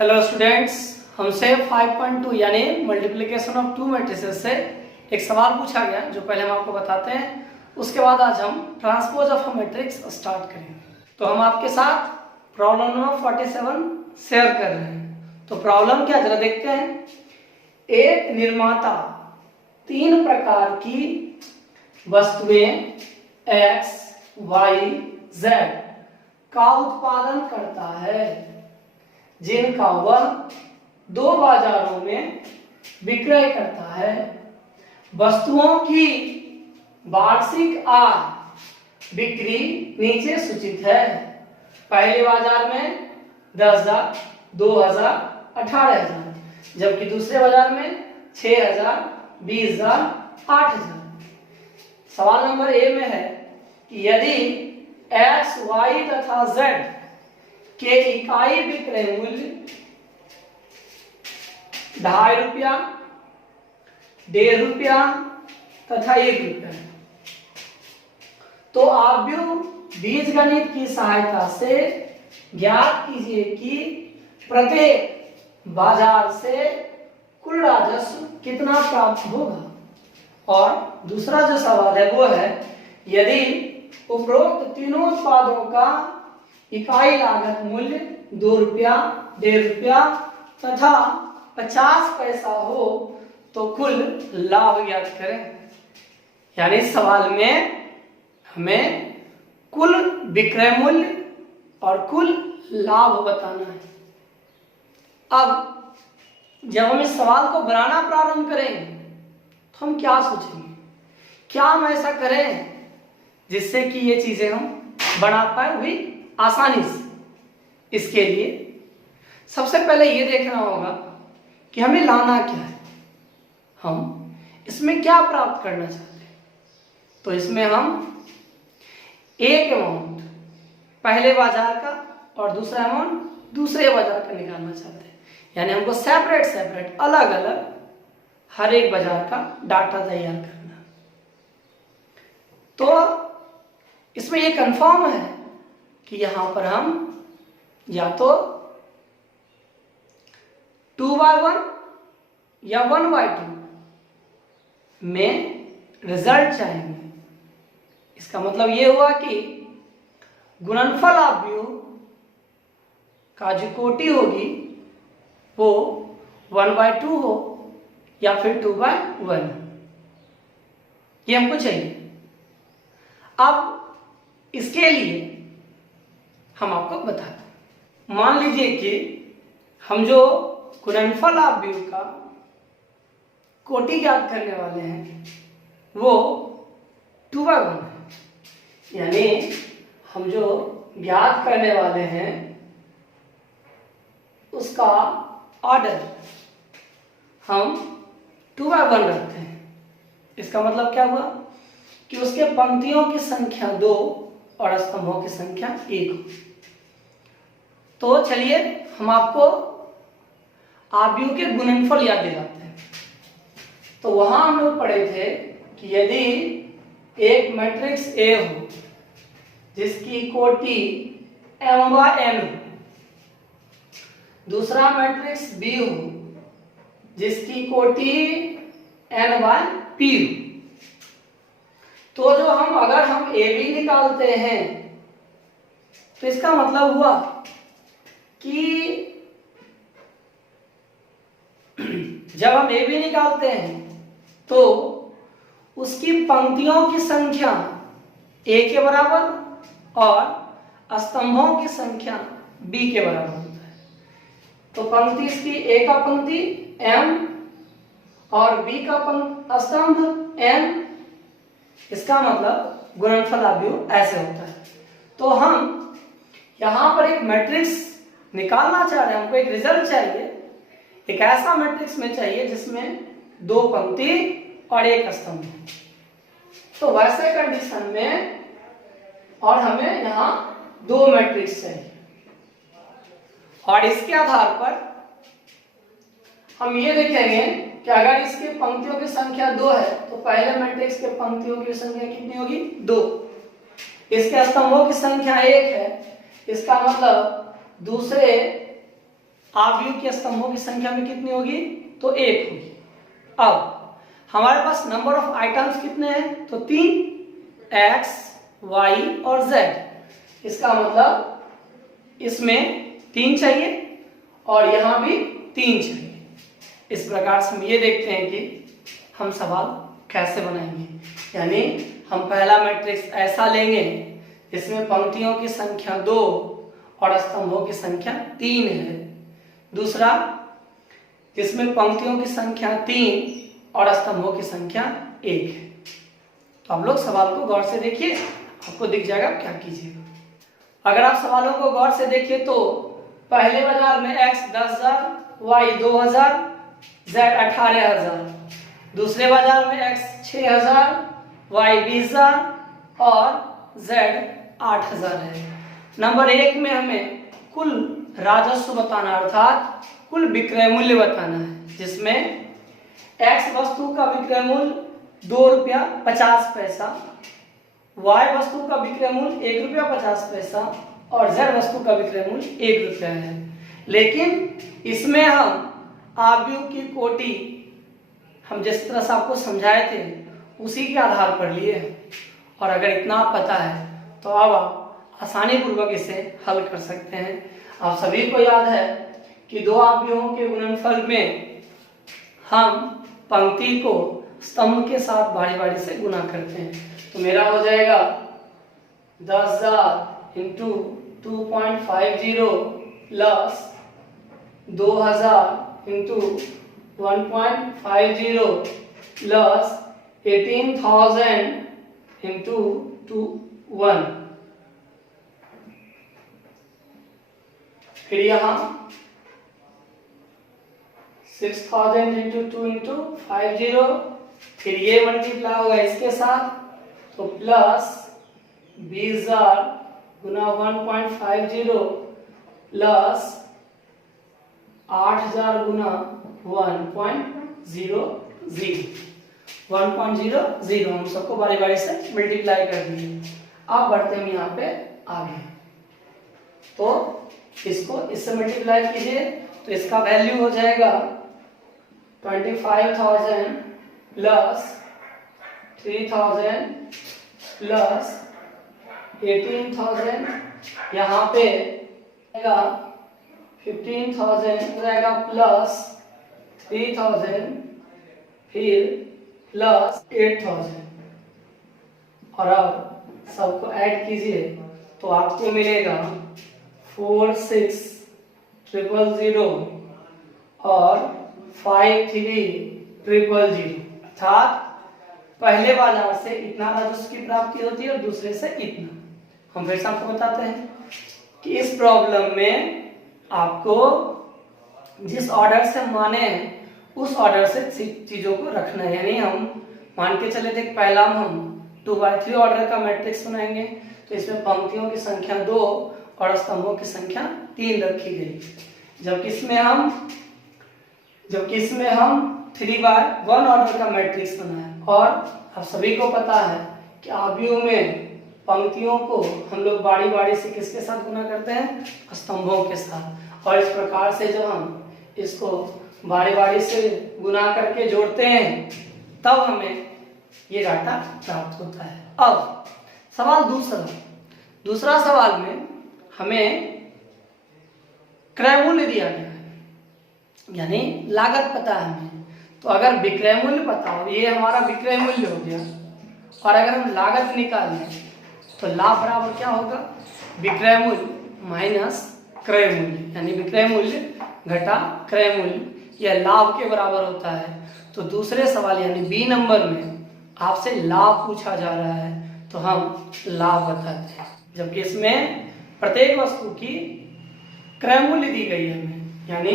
Hello students, हमसे 5.2 यानी multiplication of to matrices से एक सवाल पूछा गया जो पहले हम आपको बताते हैं। उसके बाद आज हम transpose of a matrix start करेंगे। तो हम आपके साथ प्रॉब्लम नंबर 47 शेयर कर रहे हैं। तो प्रॉब्लम क्या जरा देखते हैं। एक निर्माता तीन प्रकार की वस्तुएं x, y, z का उत्पादन करता है जिनका वह दो बाजारों में विक्रय करता है। वस्तुओं की वार्षिक आय बिक्री नीचे सूचित है। पहले बाजार में 10,000, 2,000, 18,000, जबकि दूसरे बाजार में 6,000, 20,000, 8,000। सवाल नंबर ए में है कि यदि x, y तथा z के इकाई विक्रय मूल्य 2.5 रुपया, 1.5 रुपया तथा 1 रुपया, तो आप बीजगणित की सहायता से ज्ञात कीजिए कि प्रत्येक बाजार से कुल राजस्व कितना प्राप्त होगा। और दूसरा जो सवाल है वो है यदि उपरोक्त तीनों उत्पादों का इकाई लागत मूल्य 2 रुपया, 1.5 रुपया तथा 50 पैसा हो तो कुल लाभ ज्ञात करें। यानी इस सवाल में हमें कुल विक्रय मूल्य और कुल लाभ बताना है। अब जब हम इस सवाल को बनाना प्रारंभ करेंगे तो हम क्या सोचेंगे, क्या हम ऐसा करें जिससे कि ये चीजें हम बना पाए हुई आसानी से। इसके लिए सबसे पहले ये देखना होगा कि हमें लाना क्या है, हम इसमें क्या प्राप्त करना चाहते हैं। तो इसमें हम एक अमाउंट पहले बाजार का और दूसरा अमाउंट दूसरे बाजार का निकालना चाहते हैं। यानी हमको सेपरेट अलग अलग हर एक बाजार का डाटा तैयार करना। तो इसमें ये कंफर्म है कि यहां पर हम या तो 2/1 या 1/2 में रिजल्ट चाहेंगे। इसका मतलब ये हुआ कि गुणनफल आव्यूह का जो कोटि होगी वो 1/2 हो या फिर 2/1, ये हमको चाहिए। अब इसके लिए हम आपको बताते हैं। मान लीजिए कि हम जो गुणनफल आव्यूह का कोटि ज्ञात करने वाले हैं वो 2/1 है। यानी हम जो ज्ञात करने वाले हैं उसका ऑर्डर हम 2/1 रखते हैं। इसका मतलब क्या हुआ कि उसके पंक्तियों की संख्या 2 और स्तंभों की संख्या 1 हो। तो चलिए हम आपको आव्यूह के गुणनफल याद दिलाते हैं। तो वहां हम लोग पढ़े थे कि यदि एक मैट्रिक्स A हो जिसकी कोटि m/n हो, दूसरा मैट्रिक्स B हो जिसकी कोटि n/p हो, तो जो अगर हम AB निकालते हैं तो इसका मतलब हुआ कि जब हम AB निकालते हैं तो उसकी पंक्तियों की संख्या A के बराबर और स्तंभों की संख्या B के बराबर होता है। तो पंक्ति इसकी A का पंक्ति M और B का स्तंभ N। इसका मतलब गुणनफल आव्यूह ऐसे होता है। तो हम यहां पर एक मैट्रिक्स निकालना चाह रहे हैं, हमको एक रिजल्ट चाहिए। एक ऐसा मैट्रिक्स में चाहिए जिसमें 2 पंक्ति और 1 स्तंभ। तो वैसे कंडीशन में और हमें यहां 2 मैट्रिक्स चाहिए और इसके आधार पर हम ये देखेंगे कि अगर इसकी पंक्तियों की संख्या 2 है तो पहले मैट्रिक्स के पंक्तियों की संख्या कितनी होगी, 2। इसके स्तंभों की संख्या 1 है, इसका मतलब दूसरे आव्यूह के स्तंभों की संख्या में कितनी होगी? तो 1 होगी। अब हमारे पास नंबर ऑफ आइटम्स कितने हैं? तो 3, x, y और z। इसका मतलब इसमें 3 चाहिए और यहाँ भी 3 चाहिए। इस प्रकार से हम ये देखते हैं कि हम सवाल कैसे बनाएंगे। यानी हम पहला मैट्रिक्स ऐसा लेंगे जिसमें पंक्तियों की संख्या 2 और स्तंभों की संख्या 3 है। दूसरा जिसमें पंक्तियों की संख्या 3 और स्तंभों की संख्या 1 है। तो आप लोग सवाल को गौर से देखिए, आपको दिख जाएगा क्या कीजिएगा। अगर आप सवालों को गौर से देखिए तो पहले बाजार में x 10,000, y 2,000, z 18,000। दूसरे बाजार में x 6,000, y 20,000 और z 8,000 है। नंबर 1 में हमें कुल राजस्व बताना अर्थात कुल विक्रय मूल्य बताना है, जिसमें x वस्तु का विक्रय मूल्य 2 रुपया 50 पैसा, y वस्तु का विक्रय मूल्य 1 रुपया 50 पैसा और z वस्तु का विक्रय मूल्य 1 रुपया है। लेकिन इसमें हम आव्यूह की कोटि हम जिस तरह से आपको समझाए थे उसी के आधार पर लिए हैं। और अगर इतना पता है तो अब आप आसानी पूर्वक इसे हल कर सकते हैं। आप सभी को याद है कि 2 आव्यूहों के गुणनफल में हम पंक्ति को स्तंभ के साथ बारी बारी से गुना करते हैं। तो मेरा हो जाएगा 10,000 into 2.50 plus 2,000 into 1.50 plus 18,000 into 1। फिर यहाँ 6,000 इंटू 2 इंटू 50, फिर ये मल्टीप्लाई होगा इसके साथ तो प्लस 20,000 गुना 1.50 प्लस 8,000 गुना 1.00 हम सबको बारी बारी से मल्टीप्लाई कर दिए। अब बढ़ते हम यहाँ पे आगे, तो इसको इससे मल्टीप्लाई कीजिए तो इसका वैल्यू हो जाएगा 25,000 प्लस 3,000 प्लस 18,000, यहाँ पे 15,000 हो जाएगा प्लस 3,000 फिर प्लस 8,000 और अब सबको ऐड कीजिए तो आपको मिलेगा 46,000 और 53,000। अर्थात पहले बाजार से इतना राजस्व की प्राप्ति होती है और दूसरे से इतना। हम फिर से आपको बताते हैं कि इस प्रॉब्लम में आपको जिस ऑर्डर से माने हैं उस ऑर्डर से चीजों को रखना है। यानी हम मान के चले थे पहला हम 2/3 ऑर्डर का मैट्रिक्स बनाएंगे तो इसमें पंक्तियों की संख्या 2 और स्तंभों की संख्या 3 रखी गई, जबकि इसमें हम 3/1 ऑर्डर का मैट्रिक्स बनाया। और आप सभी को पता है कि आव्यूह में पंक्तियों को हम लोग बारी बारी से किसके साथ गुना करते हैं? स्तंभों के साथ। और इस प्रकार से जब हम इसको बारी बारी से गुना करके जोड़ते हैं तब हमें ये डाटा प्राप्त होता है। अब सवाल दूसरा सवाल में हमें क्रय मूल्य दिया गया है, यानी लागत पता है हमें। तो अगर विक्रय मूल्य पता हो, ये हमारा विक्रय मूल्य हो गया, और अगर हम लागत निकालें तो लाभ बराबर क्या होगा? विक्रय मूल्य माइनस क्रय मूल्य, यानी विक्रय मूल्य घटा क्रय मूल्य, यह लाभ के बराबर होता है। तो दूसरे सवाल यानी बी नंबर में आपसे लाभ पूछा जा रहा है तो हम लाभ बताते हैं, जबकि इसमें प्रत्येक वस्तु की क्रय मूल्य दी गई है हमें। यानी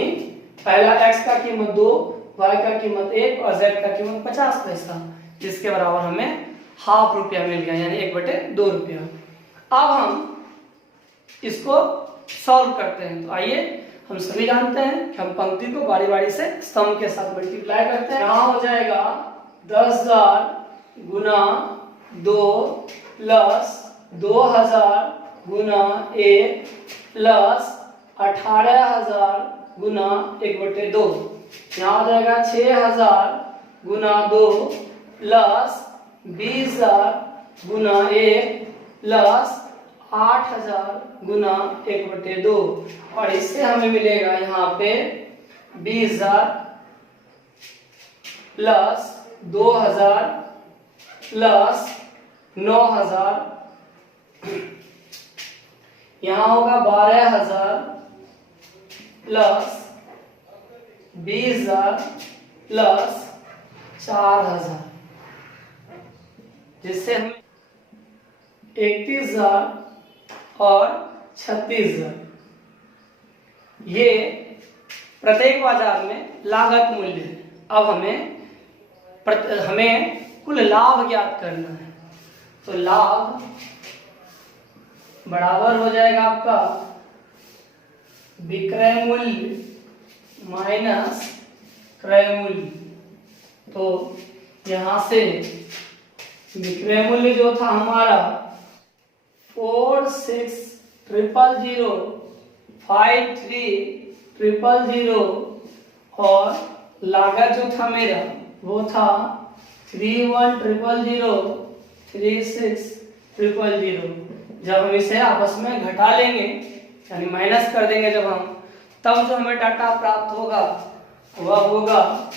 पहला x का कीमत 2, y का कीमत 1 और z का कीमत 50 पैसा, जिसके बराबर हमें ½ रुपया मिल गया, यानी 1/2 रुपया। अब हम इसको सॉल्व करते हैं। तो आइए, हम सभी जानते हैं कि हम पंक्ति को बारी बारी से स्तंभ के साथ मल्टीप्लाई करते हैं। यहाँ हो जाएगा 10,000 गुना 2 प्लस 2,000 गुना 1 प्लस 18,000 गुना 1/2, यहाँ हो जाएगा 6000 गुना 2 प्लस 20000 गुना 1 प्लस 8000 गुना 1/2, और इससे हमें मिलेगा यहाँ पे 20000 प्लस 2000 प्लस 9000, यहाँ होगा 12000 प्लस 20000 प्लस 4000, जिससे हमें 31000 और 36000, ये प्रत्येक बाजार में लागत मूल्य है। अब हमें कुल लाभ ज्ञात करना है, तो लाभ बराबर हो जाएगा आपका विक्रय मूल्य माइनस क्रय मूल्य। तो यहां से विक्रय मूल्य जो था हमारा 460000, 53000, और लागत जो था मेरा वो था 31000, 36000। जब हम इसे आपस में घटा लेंगे यानी माइनस कर देंगे जब हम, तब जो हमें डाटा प्राप्त होगा वह होगा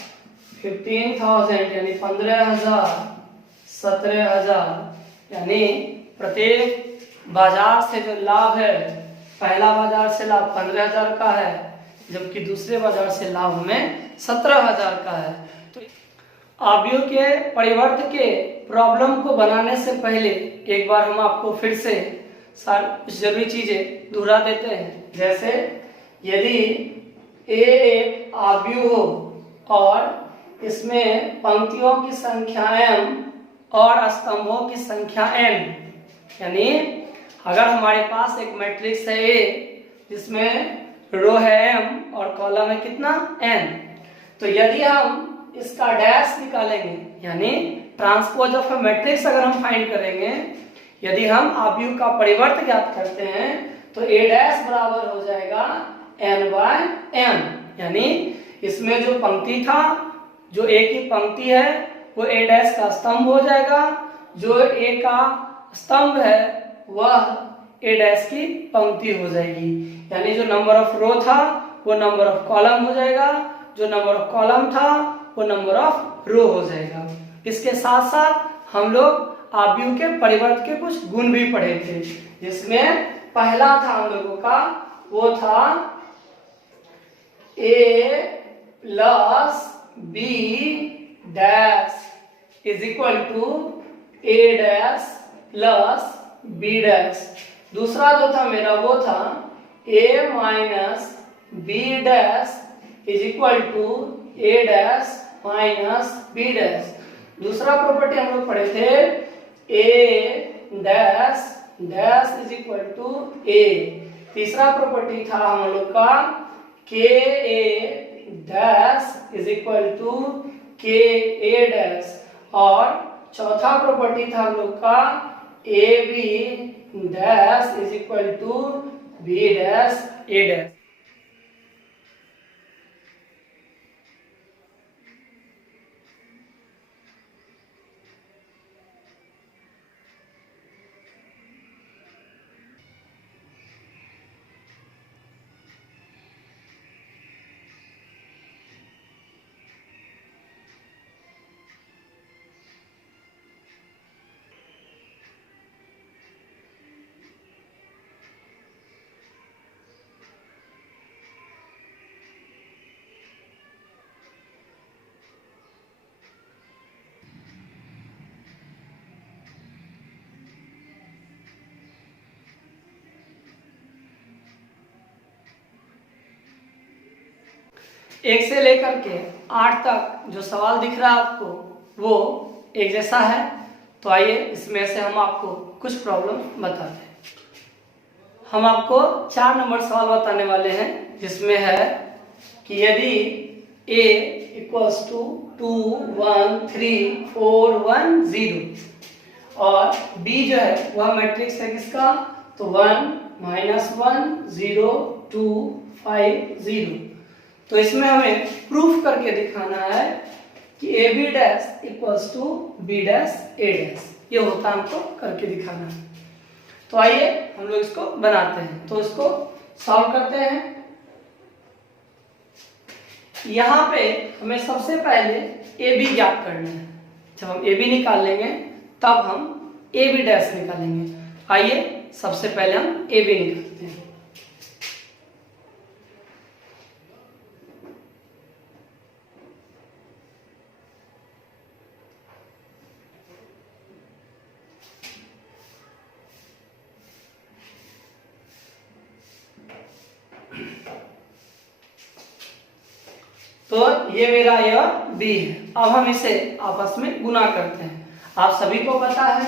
15000 यानी 15000, 17000, यानी प्रत्येक बाजार से जो लाभ है, पहला बाजार से लाभ 15000 का है, जबकि दूसरे बाजार से लाभ हमें 17000 का है। तो आव्यूह के परिवर्त के प्रॉब्लम को बनाने से पहले एक बार हम आपको फिर से कुछ जरूरी चीजें दोहरा देते हैं। जैसे यदि ए एक आव्यूह हो और इसमें पंक्तियों की संख्या m और स्तंभों की संख्या n, यानी अगर हमारे पास एक मैट्रिक्स है A जिसमें रो है m और कॉलम है कितना n, तो यदि हम इसका डैश निकालेंगे यानी ट्रांसपोज ऑफ अ मैट्रिक्स अगर हम फाइंड करेंगे, यदि हम आव्यूह का परिवर्त ज्ञात करते हैं तो A डैश बराबर हो जाएगा n/m, यानी इसमें जो पंक्ति था, जो A की पंक्ति है वो A डैश का स्तंभ हो जाएगा, जो A का स्तंभ है वह A डैश की पंक्ति हो जाएगी, यानी जो नंबर ऑफ रो था वो नंबर ऑफ कॉलम हो जाएगा, जो नंबर ऑफ कॉलम था वो नंबर ऑफ रो हो जाएगा। इसके साथ साथ हम लोग आव्यूह के परिवर्त के कुछ गुण भी पढ़े थे, जिसमें पहला था हम लोगों का वो था A plus B dash is equal to A dash plus B dash. दूसरा जो था मेरा वो था A minus B dash is equal to A dash minus B dash. दूसरा प्रॉपर्टी हम लोग पढ़े थे A dash dash is equal to A। तीसरा प्रॉपर्टी था हम लोग का KA dash is equal to KA dash, और चौथा प्रॉपर्टी था हम लोग का AB dash is equal to B dash A dash. एक से लेकर के 8 तक जो सवाल दिख रहा है आपको वो एक जैसा है। तो आइए इसमें से हम आपको कुछ प्रॉब्लम बताते हैं। हम आपको 4 नंबर सवाल बताने वाले हैं, जिसमें है कि यदि A इक्वल्स टू 2 1 3 4 1 0 और B जो है वह मैट्रिक्स है किसका, तो 1 -1 0 2 5 0, तो इसमें हमें प्रूफ करके दिखाना है कि A B dash equals to B dash A dash, ये होता हमको करके दिखाना है। तो आइए हम लोग इसको बनाते हैं। तो इसको सॉल्व करते हैं। यहाँ पे हमें सबसे पहले ए बी ज्ञात करना है। जब हम ए बी निकाल लेंगे तब हम ए बी डैश निकालेंगे। आइए सबसे पहले हम ए बी निकालते हैं। तो ये मेरा ए और बी है। अब हम इसे आपस में गुना करते हैं। आप सभी को पता है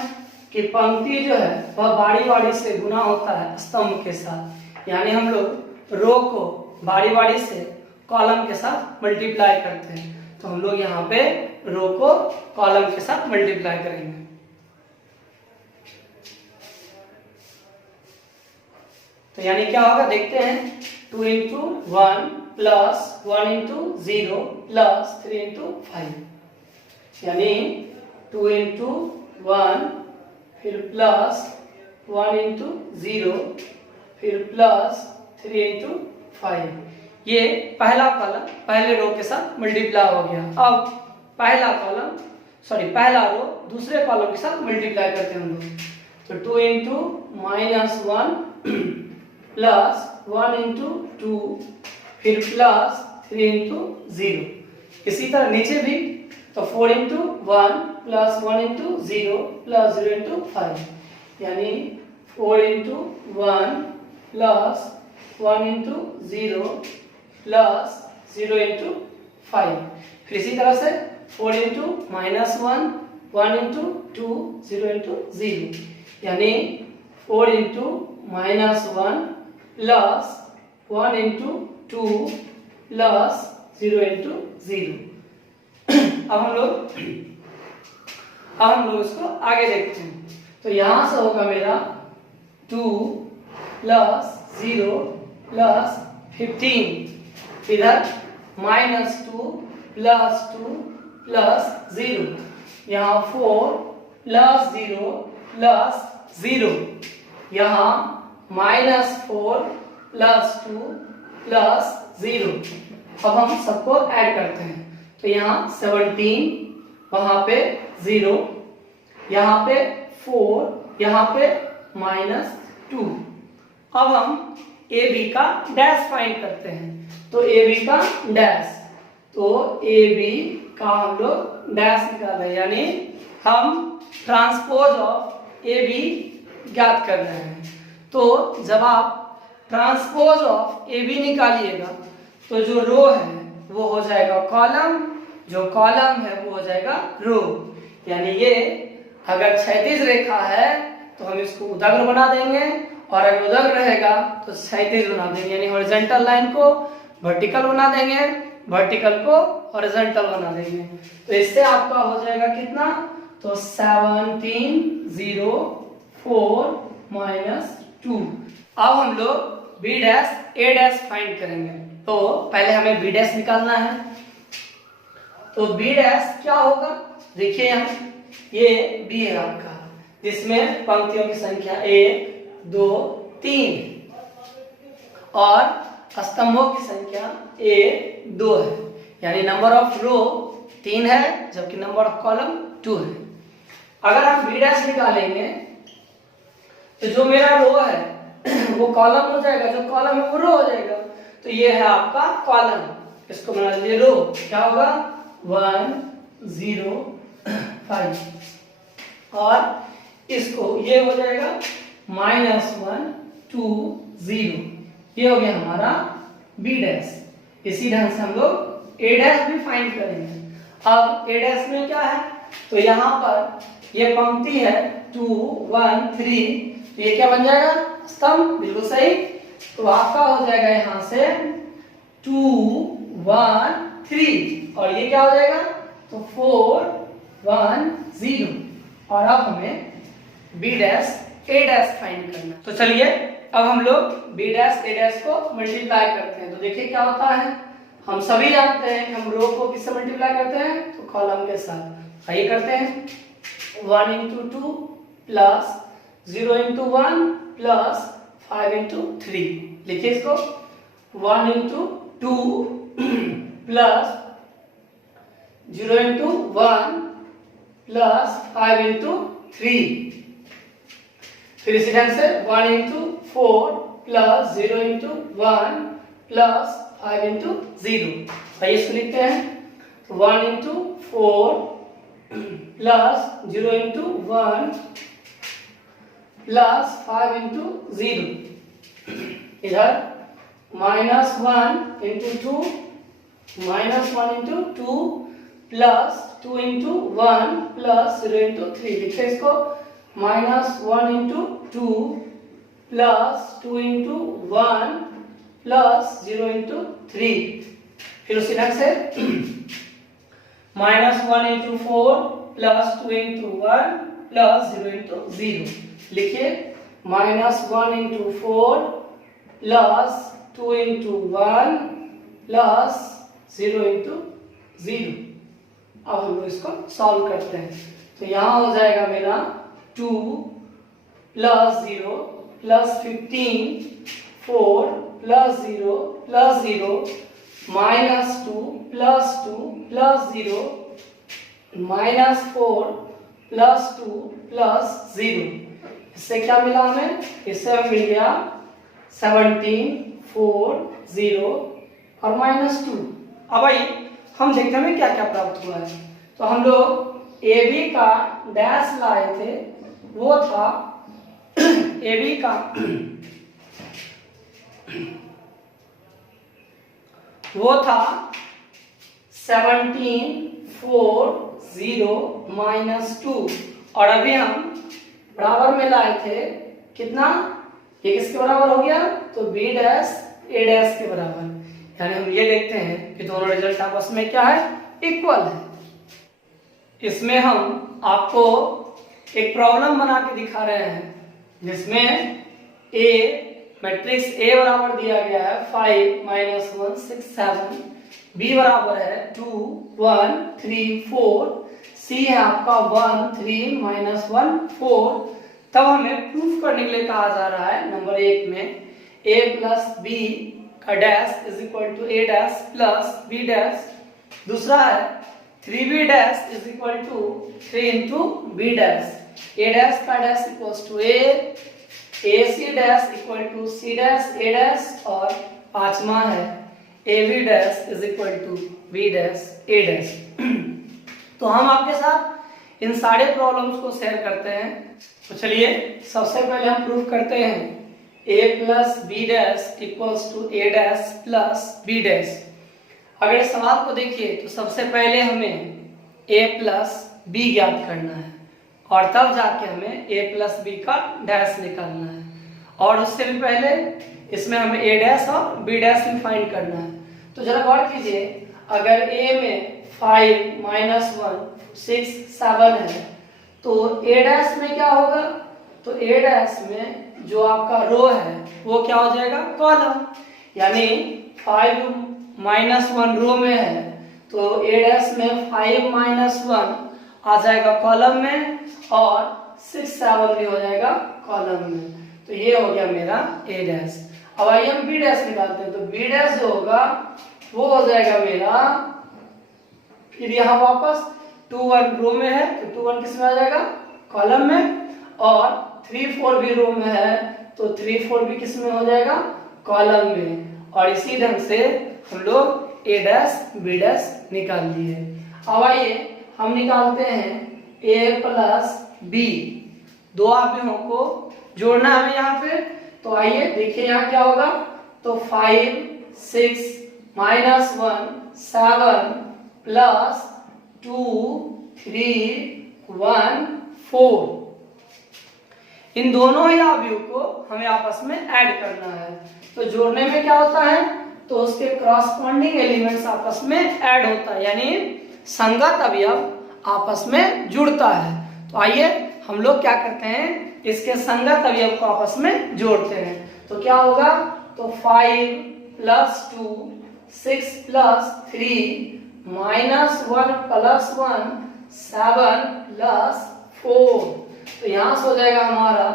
कि पंक्ति जो है वह बारी बारी से गुना होता है स्तंभ के साथ, यानी हम लोग रो को बारी बारी से कॉलम के साथ मल्टीप्लाई करते हैं। तो हम लोग यहाँ पे रो को कॉलम के साथ मल्टीप्लाई करेंगे। तो यानी क्या होगा देखते हैं, 2 into 1 plus 1 into 0 plus 3 into 5, यानी 2 इंटू 1 फिर प्लस 1 इंटू 0 फिर प्लस 3 इंटू 5। ये पहला कॉलम पहले रो के साथ मल्टीप्लाई हो गया। अब पहला रो दूसरे कॉलम के साथ मल्टीप्लाई करते हैं हम लोग। तो 2 इंटू -1 प्लस 1 इंटू 2 फिर प्लस 3 इंटू 0। इसी तरह नीचे भी, तो 4 into 1 plus 1 into 0 plus 0 into 5, यानी 4 into 1 plus 1 into 0 plus 0 into 5। फिर इसी तरह से 4 इंटू -1 1 इंटू 2 0 इंटू 0, यानी 4 into -1 plus 1 into 2 plus 0 into 0। अब हम लोग इसको आगे देखते हैं। तो यहां से होगा मेरा 2 प्लस 0 प्लस 15, इधर -2 प्लस 2 प्लस 0, यहाँ 4 प्लस 0 प्लस 0, यहाँ -4 प्लस 2 प्लस 0। अब हम सबको ऐड करते हैं। तो यहाँ 17, वहां पे 0, यहाँ पे 4, यहाँ पे -2। अब हम ए बी का डैश फाइंड करते हैं। तो ए बी का डैश, तो ए बी का हम लोग डैश निकाले, यानी हम ट्रांसपोज ऑफ ए बी ज्ञात कर रहे हैं। तो जब आप ट्रांसपोज ऑफ ए बी निकालिएगा तो जो रो है वो हो जाएगा कॉलम, जो कॉलम है वो हो जाएगा रो। यानी ये अगर क्षैतिज रेखा है तो हम इसको उदग्र बना देंगे, और अगर उदग्र रहेगा तो क्षैतिज बना देंगे, यानी हॉरिजॉन्टल लाइन को वर्टिकल बना देंगे, वर्टिकल को हॉरिजॉन्टल बना देंगे। तो इससे आपका हो जाएगा कितना, तो 17 0 4 -2। अब हम लोग B dash A dash find करेंगे। तो पहले हमें बी डैश निकालना है। तो बी डैश क्या होगा, देखिए यहाँ ये बी है आपका, जिसमें पंक्तियों की संख्या 1 2 3 और स्तंभों की संख्या 1 2 है, यानी नंबर ऑफ रो 3 है जबकि नंबर ऑफ कॉलम 2 है। अगर हम बी डैश निकालेंगे तो जो मेरा रो है वो कॉलम हो जाएगा, जो कॉलम है वो रो हो जाएगा। तो ये है आपका कॉलम, इसको बना लीजिए रो। क्या होगा 1 0 5, और इसको ये हो जाएगा -1 2 0। ये हो गया हमारा बी डैश। इसी ढंग से हम लोग ए डैश भी फाइंड करेंगे। अब ए डैश में क्या है, तो यहाँ पर ये पंक्ति है 2 1 3, तो ये क्या बन जाएगा, स्तंभ, बिल्कुल सही। तो आपका हो जाएगा यहाँ से 2 1 3, और ये क्या हो जाएगा, तो 4 1 0। और अब हमें B dash A dash find करना। तो चलिए अब हम लोग बी डैश ए डैश को मल्टीप्लाई करते हैं। तो देखिए क्या होता है, हम सभी जानते हैं कि हम रो को किससे मल्टीप्लाई करते हैं, तो कॉलम के साथ। आइए करते हैं। 1 into 2 plus 0 into 1 plus 5 into 3। लिखिए इसको। 1 into 2 plus 0 into 1 plus 5 into 3। फिर इसी ढंग से 1 into 4 plus 0 into 1 plus 5 into 0। आइए इसको लिखते हैं। 1 into 4 plus 0 into 1 plus 5 into 0। इधर -1 into 2 -1 into 2 plus 2 into 1 plus 0 into 3। लिखते हैं इसको। -1 into 2 plus 2 into 1 plus 0 into 3। फिर उसी ढंग से -1 into 4 plus 2 into 1 plus 0 into 0। लिखिए। -1 into 4 plus 2 into 1 plus 0 into 0। अब हम लोग इसको सॉल्व करते हैं। तो यहाँ हो जाएगा मेरा 2 plus 0 plus 15 4 plus 0 plus 0 -2 plus 2 plus 0 -4 plus 2 plus 0। इससे क्या मिला हमें? इससे हमें मिल गया 17 4 0 और -2। अब भाई हम देखते हैं क्या क्या प्राप्त हुआ है। तो हम लोग ए बी का डैश लाए थे, वो था ए बी का वो था 17 4 0 -2। और अभी हम बराबर में लाए थे कितना? ये किसके बराबर हो गया? तो बी डैश ए डैश के बराबर। यानी हम ये देखते हैं कि दोनों रिजल्ट आपस में क्या है? इक्वल है। इसमें हम आपको एक प्रॉब्लम बना के दिखा रहे हैं जिसमें ए मैट्रिक्स ए बराबर दिया गया है 5 -1 6 7, बी बराबर है 2 1 3 4, सी है आपका 1 3 -1 4। तब हमें प्रूफ करने के लिए कहा जा रहा है नंबर 1 में a प्लस बी का dash is equal to A dash plus B dash. दूसरा है 3b dash is equal to 3 into B dash. A dash का dash equals to A C dash equal to C dash A dash. और पांचवा है A B dash is equal to B dash A dash. तो हम आपके साथ इन सारे problems को शेयर करते हैं। तो चलिए सबसे पहले हम प्रूफ करते हैं a plus B dash equals to A dash plus B dash. अगर इस सवाल को देखिए तो सबसे पहले हमें a प्लस बी ज्ञात करना है और तब जाके हमें a प्लस बी का डैश निकालना है। और उससे भी पहले इसमें हमें a डैश और b डैश भी फाइंड करना है। तो जरा गौर कीजिए, अगर a में 5 -1 6 7 है तो a डैश में क्या होगा? तो a डैश में जो आपका रो है वो क्या हो जाएगा? कॉलम। यानी 5 -1 रो में है तो a डैश में 5 -1 आ जाएगा कॉलम में और 6 7 भी हो जाएगा कॉलम में। तो ये हो गया मेरा a डैश। अब आइए हम b डैश निकालते हैं। तो b डैश जो होगा वो हो जाएगा मेरा, फिर यहाँ वापस 2 1 रो में है तो 2 1 किस में आ जाएगा? कॉलम में। और 3 4 भी रो में है तो 3 4 भी किस में हो जाएगा? कॉलम में। और इसी ढंग से हम लोग a डैश b डैश निकाल लिए। अब आइए हम निकालते हैं a प्लस b। दो आव्यूहों को जोड़ना है यहाँ पे। तो आइए देखिए यहाँ क्या होगा। तो 5 6 -1 7 प्लस 2 3 1 4। इन दोनों ही अवयव को हमें आपस में ऐड करना है। तो जोड़ने में क्या होता है? तो उसके क्रॉसपॉन्डिंग एलिमेंट्स आपस में ऐड होता है, यानी संगत अवयव आपस में जुड़ता है। तो आइए हम लोग क्या करते हैं, इसके संगत अवयव को आपस में जोड़ते हैं। तो क्या होगा? तो 5 + 2 6 प्लस 3 माइनस 1 प्लस 1 7 प्लस 4। तो यहां से हो जाएगा हमारा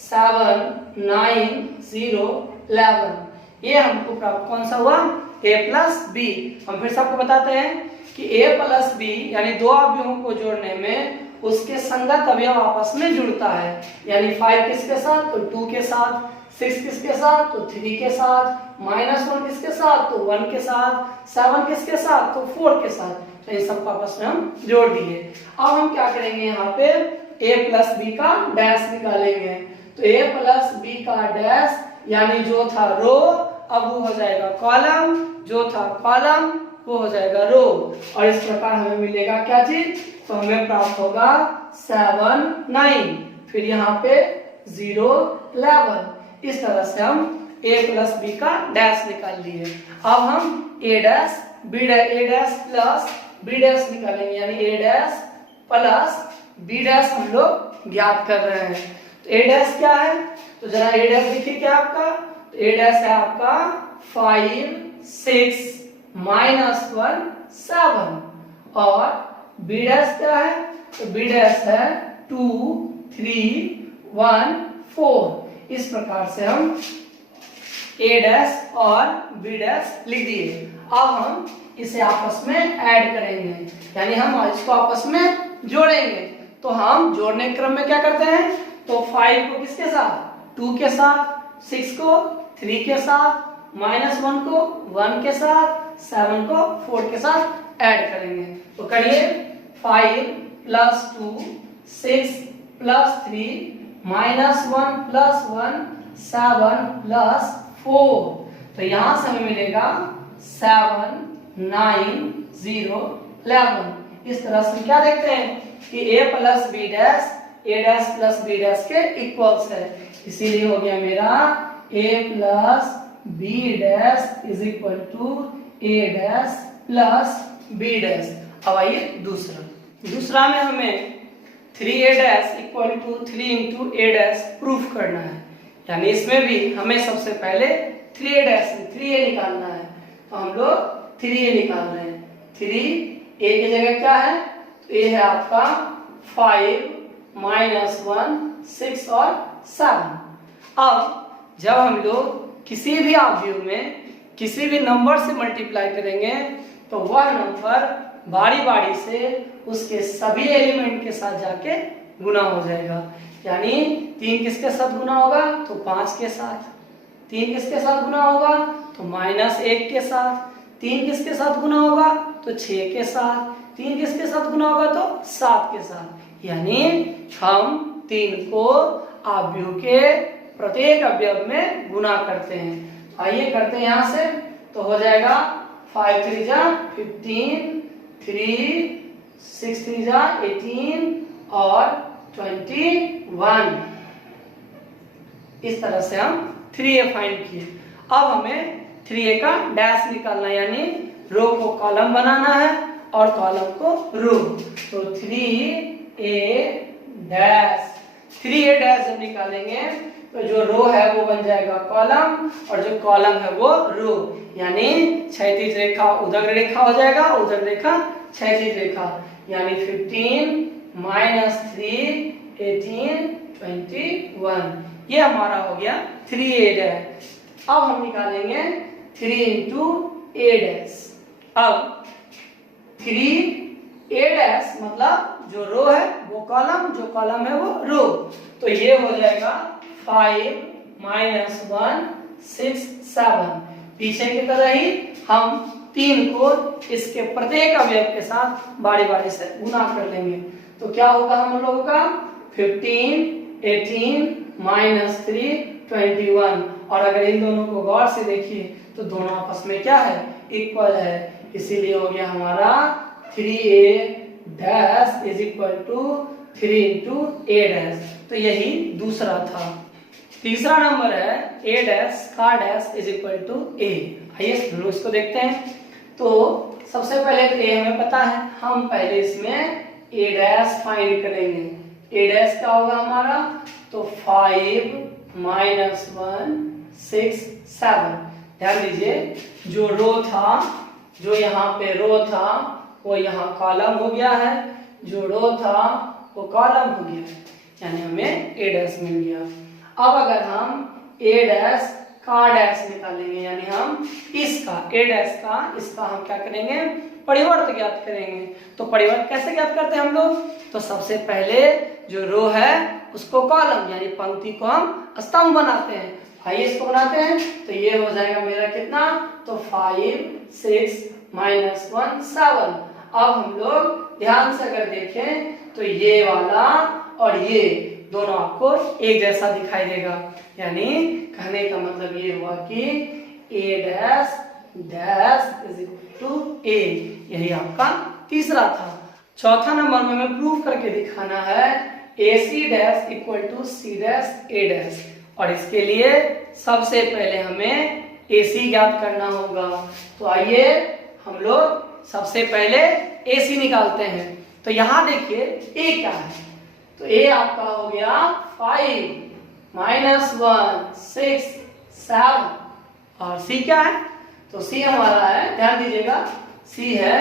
7 9 0 11। ये हमको प्राप्त कौन सा हुआ, a प्लस बी। हम फिर से आपको बताते हैं कि a प्लस बी यानी दो अवयवों को जोड़ने में उसके संगत अवयव आपस में जुड़ता है। यानी 5 किसके साथ, तो 2 के साथ, 6 किसके साथ, तो 3 के साथ, -1 किसके साथ, तो 1 के साथ, 7 किसके साथ, तो 4 के साथ। तो इन सबको आपस में हम जोड़ दिए। अब हम क्या करेंगे, यहाँ पे a प्लस बी का डैश निकालेंगे। तो a प्लस बी का डैश यानी जो था रो अब वो हो जाएगा कॉलम, जो था कॉलम वो हो जाएगा रो। और इस प्रकार हमें मिलेगा क्या चीज, तो हमें प्राप्त होगा 7 9, फिर यहाँ पे 0 11। इस तरह से हम a प्लस बी का डैश निकाल लिए। अब हम a dash plus b dash निकालेंगे, यानी a dash plus b dash हम लोग ज्ञात कर रहे हैं। तो a डैश क्या है, तो जरा a डैश देखिए क्या आपका, तो a डैश है आपका 5 6 -1 7। और b डैश क्या है, तो b डैश है 2 3 1 4। इस प्रकार से हम a डैश और b डैश लिख दिए। अब हम इसे आपस में ऐड करेंगे, यानी हम इसको आपस में जोड़ेंगे। तो हम जोड़ने के क्रम में क्या करते हैं, तो 5 को किसके साथ, 2 के साथ, 6 को 3 के साथ, -1 को 1 के साथ, 7 को 4 के साथ ऐड करेंगे। तो करिए 5 प्लस 2 6 प्लस 3 -1 प्लस 1 7 प्लस 4। तो यहां से हमें मिलेगा 7 9 0 11। इस तरह से क्या देखते हैं कि a plus B dash a dash plus b dash के इक्वल्स है। इसीलिए हो गया मेरा a plus B dash is equal to a dash plus b dash. अब आइए दूसरा में हमें 3a dash equal to 3 into a dash proof करना है। यानी इसमें भी हमें सबसे पहले 3a निकालना है। तो हम लोग 3a निकाल रहे हैं। 3a की जगह क्या है, तो ये है आपका 5 -1 6 और 7। अब जब हम लोग किसी भी अवयव में किसी भी नंबर से मल्टीप्लाई करेंगे तो वह नंबर बारी बारी से उसके सभी एलिमेंट के साथ जाके गुना हो जाएगा। यानी 3 किसके साथ गुना होगा, तो 5 के साथ। 3 किसके साथ गुना होगा, तो -1 के साथ। 3 किसके साथ गुना होगा, तो 6 के साथ। 3 किसके साथ गुना होगा, तो 7 के साथ। यानी हम 3 को अवयव के प्रत्येक अवयव में गुना करते हैं। आइए करते हैं यहां से। तो हो जाएगा 5 3 जा 15, 3 6 3 जा 18 और 21। इस तरह से हम 3a फाइंड किए। अब हमें 3a का डैश निकालना है, यानी रो को कॉलम बनाना है और कॉलम को रो। तो 3a डैश जब निकालेंगे तो जो रो है वो बन जाएगा कॉलम और जो कॉलम है वो रो। यानी क्षैतिज रेखा उदग्र रेखा हो जाएगा, उदग्र रेखा क्षैतिज रेखा। यानी 15 -3 18 21। ये हमारा हो गया 3a डैश। अब हम निकालेंगे 3 इंटू a डैश। अब 3a डैश मतलब जो रो है वो कॉलम, जो कॉलम है वो रो। तो ये हो जाएगा 5 -1 6 7। पीछे की तरह ही हम 3 को इसके प्रत्येक अवयव के साथ बारी बारी से गुना कर लेंगे। तो क्या होगा हम लोगों का 15 18 -3 21। और अगर इन दोनों को गौर से देखिए तो दोनों आपस में क्या है, इक्वल है। इसीलिए हो गया हमारा 3a dash is equal to 3 into a dash. तो यही दूसरा था। तीसरा नंबर है a डैश का dash is equal to a। आइए हम इसको देखते हैं। तो सबसे पहले तो a हमें पता है, हम पहले इसमें a डैश फाइंड करेंगे। a डैश क्या होगा हमारा, तो 5 -1 6 7। ध्यान दीजिए, जो रो था, जो यहाँ पे रो था वो यहाँ कॉलम हो गया है, जो रो था वो कॉलम हो गया, यानी हमें a डैश मिल गया। अब अगर हम a डैश का डैश निकालेंगे, यानी हम इसका a डैश का इसका हम क्या करेंगे, परिवर्त ज्ञात करेंगे। तो परिवर्त कैसे ज्ञात करते हैं हम लोग, तो सबसे पहले जो रो है उसको कॉलम यानी पंक्ति को हम स्तंभ बनाते हैं। आइए इसको बनाते हैं, तो ये हो जाएगा मेरा कितना, तो 5 6 -1 7। अब हम लोग ध्यान से अगर देखें तो ये वाला और ये दोनों आपको एक जैसा दिखाई देगा, यानी कहने का मतलब ये हुआ कि a dash dash is equal to a, यही आपका तीसरा था। चौथा नंबर में हमें प्रूव करके दिखाना है AC dash equal to C dash A dash, और इसके लिए सबसे पहले हमें AC ज्ञात करना होगा। तो आइए हम लोग सबसे पहले AC निकालते हैं। तो यहाँ देखिए A क्या है, तो A आपका हो गया 5 -1 6 7, और C क्या है, तो C हमारा है, ध्यान दीजिएगा, C है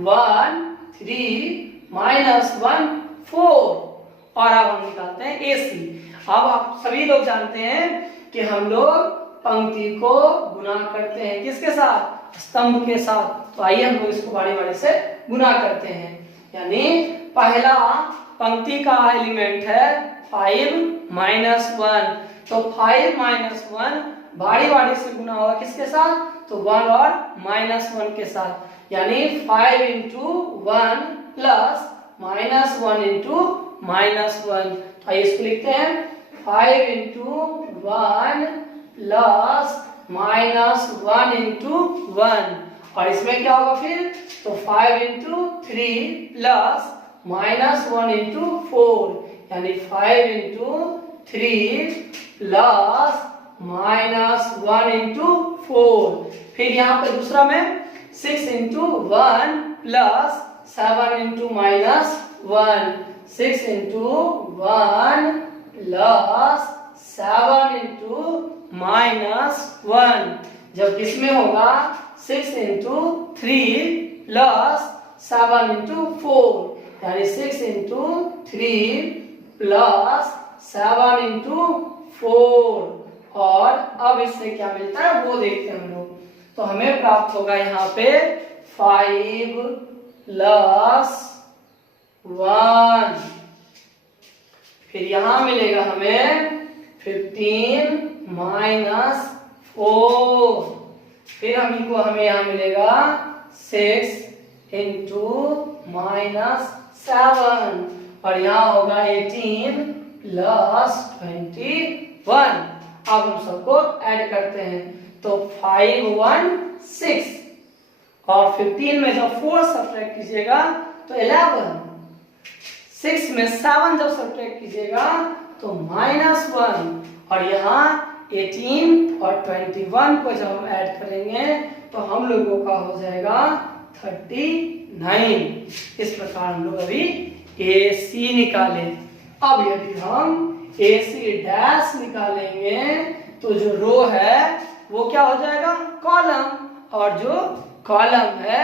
1 3 -1 4, और अब हम निकालते हैं AC। अब आप सभी लोग जानते हैं कि हम लोग पंक्ति को गुना करते हैं किसके साथ, स्तंभ के साथ। तो आइए हम लोग इसको बारी बारी से गुना करते हैं, यानी पहला पंक्ति का एलिमेंट है 5 -1, तो 5 -1 बारी बारी से गुना होगा किसके साथ, तो 1 और -1 के साथ, यानी 5 × 1 प्लस -1 × -1। तो आइए इसको लिखते हैं 5 × 1 प्लस -1 × 1, और इसमें क्या होगा फिर, तो 5 × 3 प्लस -1 × 4, यानी 5 × 3 प्लस -1 × 4। फिर यहाँ पे दूसरा में 6 × 1 प्लस 7 × -1, 6 × 1 प्लस 7 × -1, जब इसमें होगा 6 × 3 प्लस 7 × 4, यानी 6 × 3 प्लस 7 × 4, और अब इससे क्या मिलता है वो देखते हैं हम लोग। तो हमें प्राप्त होगा यहाँ पे 5 प्लस 1, फिर यहां मिलेगा हमें 15 -4, फिर हमें यहां मिलेगा 6 × -7, और यहाँ होगा 18 प्लस 21। अब हम सबको ऐड करते हैं, तो 5 1 6, और 15 में जब 4 सब्ट्रैक्ट कीजिएगा तो 11, 6 में 7 जब सब्ट्रैक्ट कीजिएगा तो -1, और यहाँ 18 और 21 को जब हम ऐड करेंगे तो हम लोगों का हो जाएगा 39। इस प्रकार हम लोग अभी AC निकाले। अब यदि हम AC डैश निकालेंगे तो जो रो है वो क्या हो जाएगा, कॉलम, और जो कॉलम है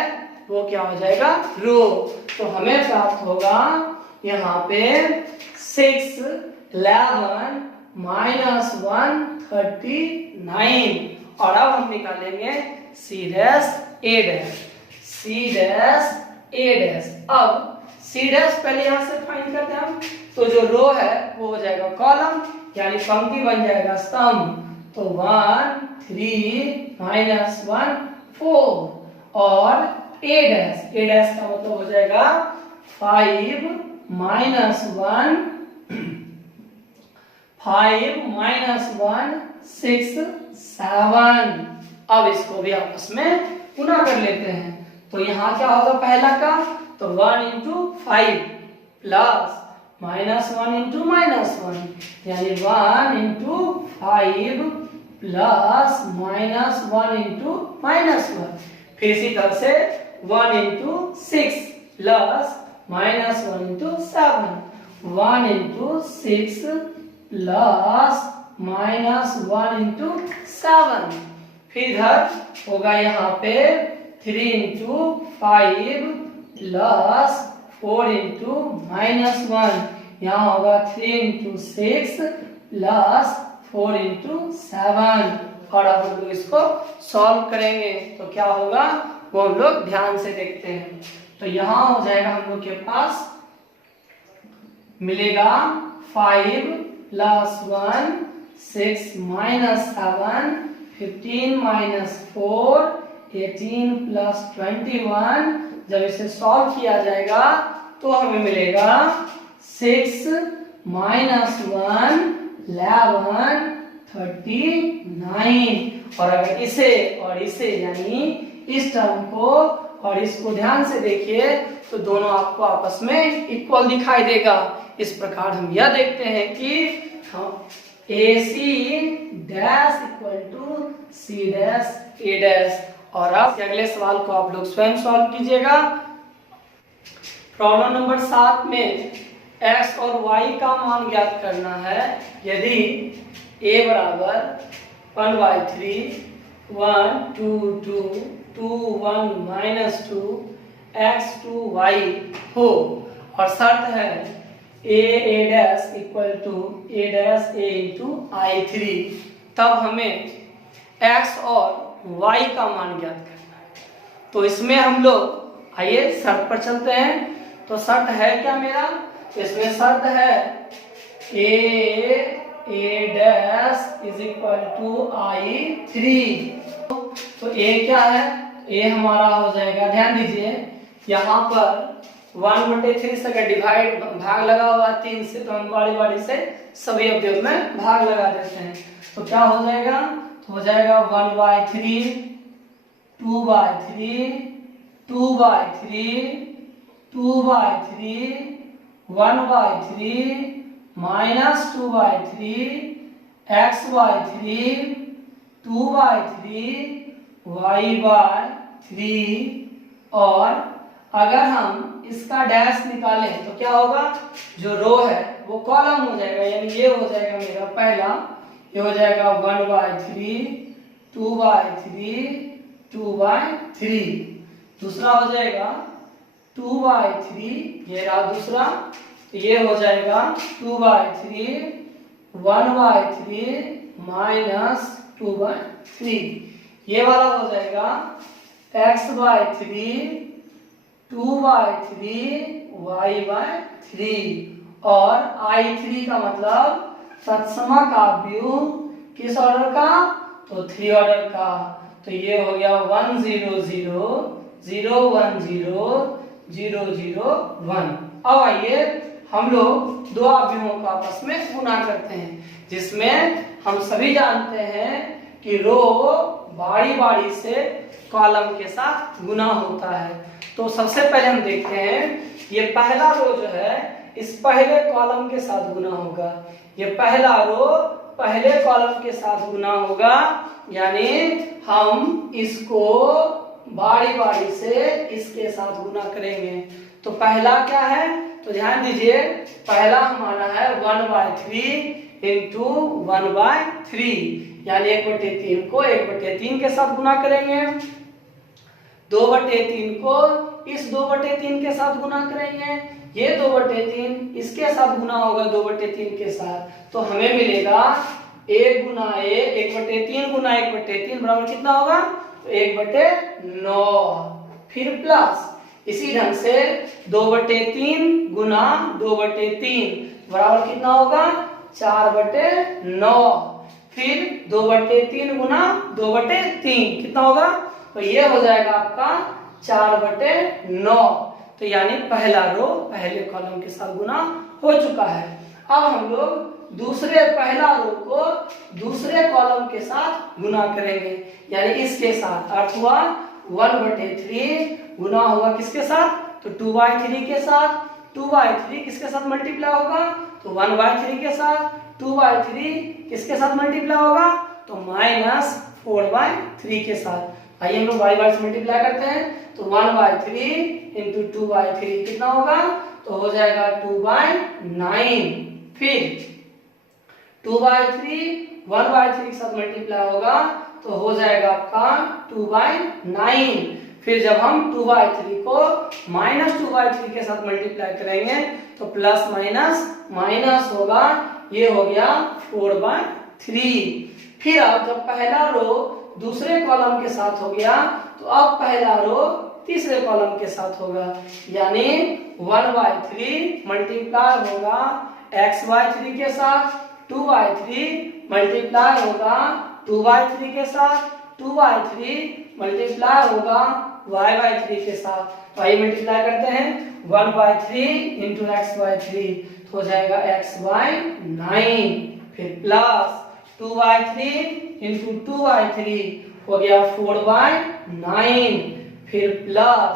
वो क्या हो जाएगा, रो। तो हमें प्राप्त होगा यहाँ पे 6 11 -1 39, और अब हम निकालेंगे C dash A dash, C dash A dash. अब C डैश पहले यहाँ से फाइंड करते हैं हम, तो जो रो है वो हो जाएगा कॉलम, यानी पंक्ति बन जाएगा स्तंभ, तो 1 3 -1 4, और A डैश का मतलब हो जाएगा 5 -1 6 7। अब इसको भी आपस में गुना कर लेते हैं, तो यहाँ क्या होगा पहला का, तो 1 × 5 प्लस -1 × -1, यानी 1 × 5 प्लस -1 × -1। फिर इसी तरह से 1 × 6 प्लस -1 × 7, 1 × 6 प्लस -1 × 7, फिर इधर होगा यहाँ पे 3 इंटू 5 प्लस 4 इंटू -1, यहाँ होगा 3 इंटू 6 प्लस 4 इंटू 7। और अब हम लोग इसको सॉल्व करेंगे तो क्या होगा वो हम लोग ध्यान से देखते हैं। तो यहाँ हो जाएगा हम लोग के पास मिलेगा 5 प्लस 1 6 माइनस 7 15 माइनस 4 18 प्लस 21। जब इसे सॉल्व किया जाएगा तो हमें मिलेगा 6 माइनस 1 11 39। और अगर इसे और इसे यानी इस टर्म को और इसको ध्यान से देखिए तो दोनों आपको आपस में इक्वल दिखाई देगा। इस प्रकार हम यह देखते हैं कि AC dash equal to C dash A dash. और अब अगले सवाल को आप लोग स्वयं सॉल्व कीजिएगा। प्रॉब्लम नंबर 7 में x और y का मान ज्ञात करना है। यदि a बराबर 1/3 1 2 2 2 1 माइनस 2 x 2 y हो और शर्त है a dash equal to a dash a into I3, तब हमें x और y का मान ज्ञात करना है। तो इसमें हम लोग आइए शर्त पर चलते हैं। तो शर्त है क्या मेरा, इसमें शर्त है a dash is equal to I3। तो a क्या है, a हमारा हो जाएगा, ध्यान दीजिए यहाँ पर 1/3 से अगर डिवाइड भाग लगा हुआ 3 से तो हम बारी बारी से सभी अवयव में भाग लगा देते हैं। तो क्या हो जाएगा, तो हो जाएगा 1/3 2/3 2/3 2/3 1/3 माइनस 2/3 x/3 2/3 y/3। और अगर हम इसका डैश निकालें तो क्या होगा, जो रो है वो कॉलम हो जाएगा, यानी ये हो जाएगा मेरा पहला, ये हो जाएगा 1/3 2/3 2/3। दूसरा हो जाएगा 2/3, ये रहा दूसरा, तो ये हो जाएगा 2/3 1/3 माइनस 2/3। ये वाला हो जाएगा x/3 2/3 y/3। और I3 का मतलब तत्समक व्यूह किस ऑर्डर का, तो 3 ऑर्डर का। तो ये हो गया 1 0 0 0 1 0 0 0 1। अब आइए हम लोग दो अवयवों का आपस में गुणा करते हैं, जिसमें हम सभी जानते हैं कि रो बारी बारी से कॉलम के साथ गुना होता है। तो सबसे पहले हम देखते हैं ये पहला रो जो है इस पहले कॉलम के साथ गुना होगा, ये पहला रो पहले कॉलम के साथ गुना होगा, यानी हम इसको बारी बारी से इसके साथ गुना करेंगे। तो पहला क्या है, तो ध्यान दीजिए पहला हमारा है 1/3 इंटू 1/3, यानी 1/3 को 1/3 के साथ गुना करेंगे, 2/3 को इस 2/3 के साथ गुना करेंगे, ये 2/3 इसके साथ गुना होगा 2/3 के साथ। तो हमें मिलेगा 1 गुना 1/3 गुना 1/3 बराबर कितना होगा, 1/9। फिर प्लस इसी ढंग से 2/3 गुना 2/3 बराबर कितना होगा, 4/9। फिर 2/3 गुना 2/3 कितना होगा, तो ये हो जाएगा आपका 4/9। तो यानी पहला रो पहले कॉलम के साथ गुना हो चुका है। अब हम लोग दूसरे पहला रो को दूसरे कॉलम के साथ गुना करेंगे, यानी इसके साथ, अर्थ हुआ 1/3 गुना होगा किसके साथ, तो 2/3 के साथ, 2/3 किसके साथ मल्टीप्लाई होगा, तो 1/3 के साथ, 2/3 किसके साथ मल्टीप्लाई होगा, तो -4/3 के साथ। आइए हम लोग बारी बारी से मल्टीप्लाई करते हैं। तो 1/3 इंटू 2/3 कितना होगा, तो हो जाएगा 2/9। फिर 2/3 1/3 के साथ मल्टीप्लाई होगा तो हो जाएगा आपका 2/9। फिर जब हम 2/3 को -2/3 के साथ मल्टीप्लाई करेंगे तो प्लस माइनस माइनस होगा, ये हो गया 4/3। फिर अब जब पहला रो दूसरे कॉलम के साथ हो गया तो अब पहला रो तीसरे कॉलम के साथ होगा, यानी 1/3 मल्टीप्लाई होगा x/3 के साथ, 2/3 मल्टीप्लाई होगा 2/3 के साथ, 2/3 मल्टीप्लाई होगा y/3 के साथ। तो आइए मल्टीप्लाई करते हैं, 1/3 इंटू x/3 तो हो जाएगा x/9, फिर प्लस 2/3 इंटू 2/3 हो गया 4/9, फिर प्लस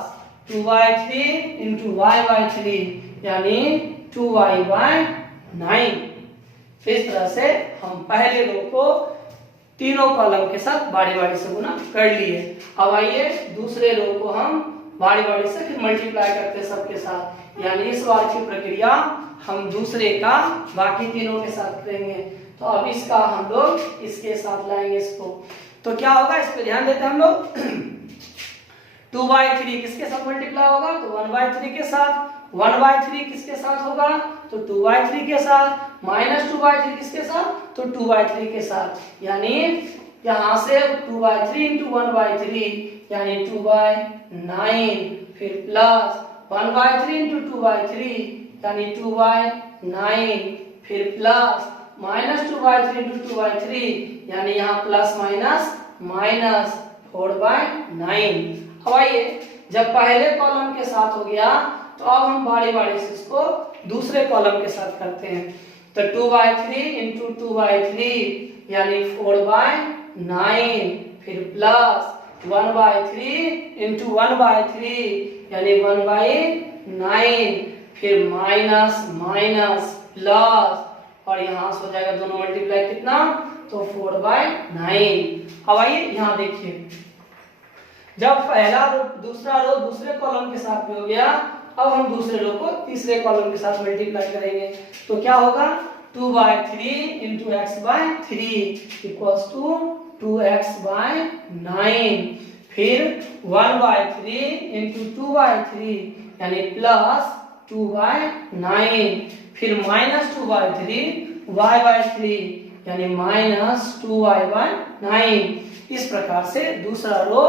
2/3 इंटू y/3 यानी 2y/9। इस तरह से हम पहले रो को तीनों कॉलम के साथ बारी बारी से गुना कर लिए। अब आइए दूसरे रो को हम बारी बारी से फिर मल्टीप्लाई करते हैं सबके साथ, यानी इस बार की प्रक्रिया हम दूसरे का बाकी तीनों के साथ करेंगे। तो अब इसका हम लोग इसके साथ लाएंगे इसको, तो क्या होगा इस पे ध्यान देते हैं हम लोग। 2/3 किसके साथ मल्टीप्लाई होगा तो 1/3 के साथ, 1/3 किसके साथ होगा तो 2/3 के साथ, -2/3 किसके साथ तो 2/3 के साथ, यानी यहां से 2/3 इंटू 1/3 यानी 2/9, फिर प्लस 1/3 इंटू 2/3 यानी 2/9, फिर प्लस -2/3 इंटू 2/3 यानी यहाँ प्लस माइनस माइनस 4/9। अब आइए जब पहले कॉलम के साथ हो गया तो अब हम बारी बारी से इसको दूसरे कॉलम के साथ करते हैं। तो 2/3 इंटू 2/3 यानी 4/9, फिर प्लस 1/3 इंटू 1/3 यानी 1/9, फिर माइनस माइनस प्लस और यहां से हो जाएगा दोनों मल्टीप्लाई कितना तो 4/9। अब आइए यहां देखिए, जब पहला रो दूसरा रो दूसरे कॉलम के साथ में हो गया, अब हम दूसरे रो को तीसरे कॉलम के साथ मल्टीप्लाई करेंगे तो क्या होगा 2/3 into x/3 equals to 2x/9, फिर 1/3 इंटू 2/3 यानी प्लस 2/9, फिर -2/3 y/3 यानी -2y/9। इस प्रकार से दूसरा रो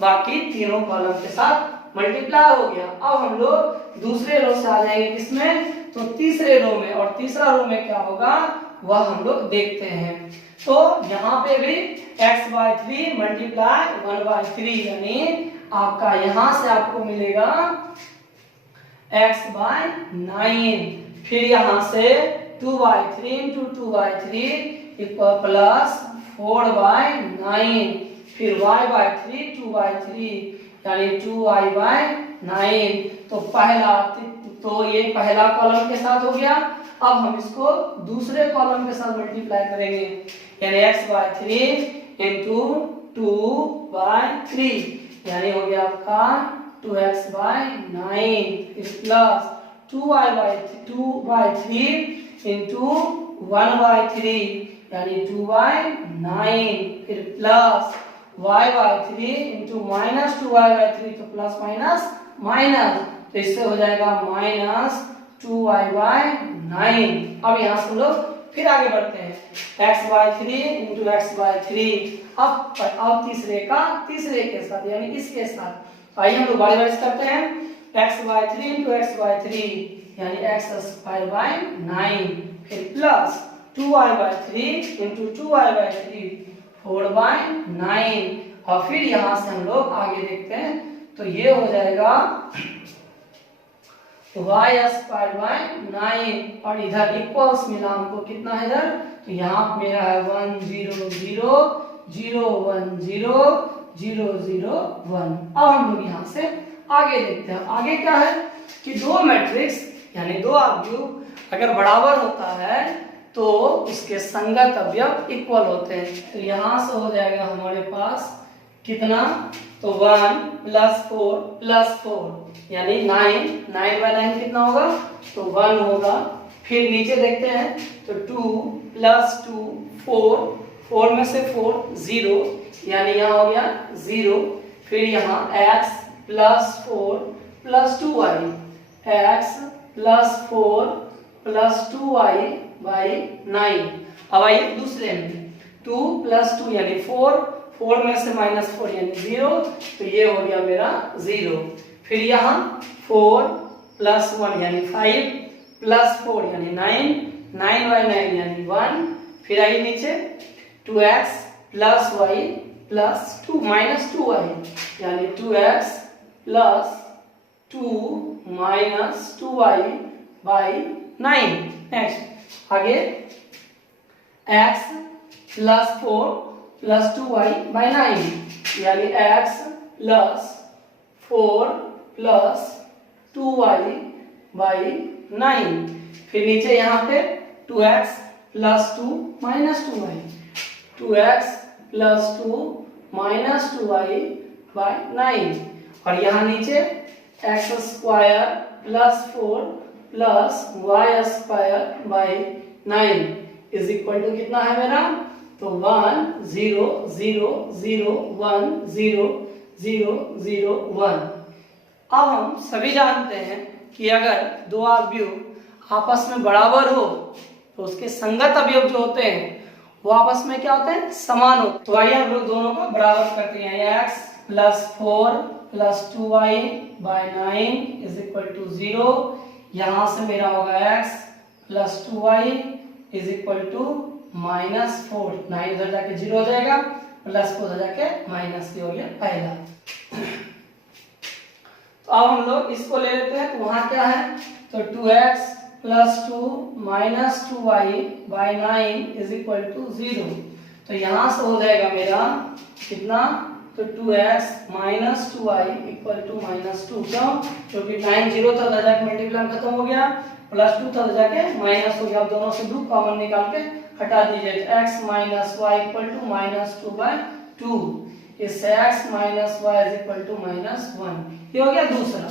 बाकी तीनों कॉलम के साथ मल्टीप्लाई हो गया। अब हम लोग दूसरे रो से आ जाएंगे किसमें तो तीसरे रो में, और तीसरा रो में क्या होगा वह हम लोग देखते हैं। तो यहाँ पे भी x/3 मल्टीप्लाई 1/3 यानी आपका यहां से आपको मिलेगा x/9, फिर यहां से 2/3 इंटू 2/3 इक्वल प्लस 4/9, फिर y/3 2/3 यानी 2y/9। तो ये पहला कॉलम के साथ हो गया। अब हम इसको दूसरे कॉलम के साथ मल्टीप्लाई करेंगे, यानी x/3 इंटू 2/3 यानी हो गया आपका 2x/9, फिर प्लस 2y/3 इंटू 1/3 यानी 2/9, फिर प्लस y/3 इंटू -2y/3 तो प्लस माइनस माइनस, तो इससे हो जाएगा -2y/9। अब यहाँ से हम लोग फिर आगे बढ़ते हैं x/3 इंटू x/3, अब तीसरे के साथ यानी इसके साथ। आइए हम लोग बारी बारी से करते हैं x/3 इंटू x/3 यानी x²/9, फिर प्लस 2y/3 इंटू 2y/3 4/9, और फिर यहां से हम लोग आगे देखते हैं तो ये हो जाएगा y²/9, और इधर इक्वल्स मिला हमको कितना है इधर तो यहाँ मेरा है 1 0 0 0 1 0 0 0 1। अब हम लोग यहाँ से आगे देखते हैं, आगे क्या है कि दो मैट्रिक्स यानी दो आव्यूह अगर बराबर होता है तो उसके संगत अवयव इक्वल होते हैं। तो यहां से हो जाएगा हमारे पास कितना तो 1 + 4 + 4 यानी 9, 9/9 कितना होगा तो 1 होगा। फिर नीचे देखते हैं तो 2 + 2 4, 4 में से 4 0 यानी यहाँ हो गया 0, फिर यहाँ x plus 4 plus 2y, x plus 4 plus 2y by 9। अब आइए दूसरे में 2 प्लस 2 यानी 4, 4 में से माइनस 4 यानी 0, तो ये हो गया मेरा 0। फिर यहाँ 4 प्लस 1 यानी 5 प्लस 4 यानी 9, 9 बाई 9 यानी 1। फिर आइए नीचे 2x plus y plus 2 minus 2y यानी 2x plus 2 minus 2y by 9। Next आगे x plus 4 plus 2y by 9 यानी x plus 4 plus 2y by 9। फिर नीचे यहाँ पे 2x plus 2 minus 2y, 2x plus 2 minus 2y by 9। और यहाँ नीचे x square plus 4 plus y square by 9 is equal to कितना है मेरा, तो 1 0 0 0 1 0 0 0 1। अब हम सभी जानते हैं कि अगर दो अवयव आपस में बराबर हो तो उसके संगत अवयव जो होते हैं वो आपस में क्या होते हैं, समान होते हैं। तो आइए हम लोग दोनों को बराबर करते हैं। x plus 4 plus 2y by 9 is equal to 0। यहाँ से मेरा होगा x plus 2y is equal to minus 4, 9 उधर जाके 0 हो जाएगा, प्लस को उधर जाके माइनस हो गया पहला। तो अब हम लोग इसको ले लेते हैं, तो वहां क्या है, तो 2x plus 2 minus 2y by 9 is equal to 0। तो यहां से हो जाएगा मेरा कितना, तो 2x minus 2y equal to minus 2। क्यों, क्योंकि 9 0 था, उधर जाके मल्टीप्लाई खत्म हो गया, प्लस 2 था, उधर जाके माइनस हो गया। अब दोनों से 2 कॉमन निकाल के हटा दीजिए, तो x minus y equal to minus 2 by 2। इससे x minus y is equal to minus 1। ये हो गया दूसरा।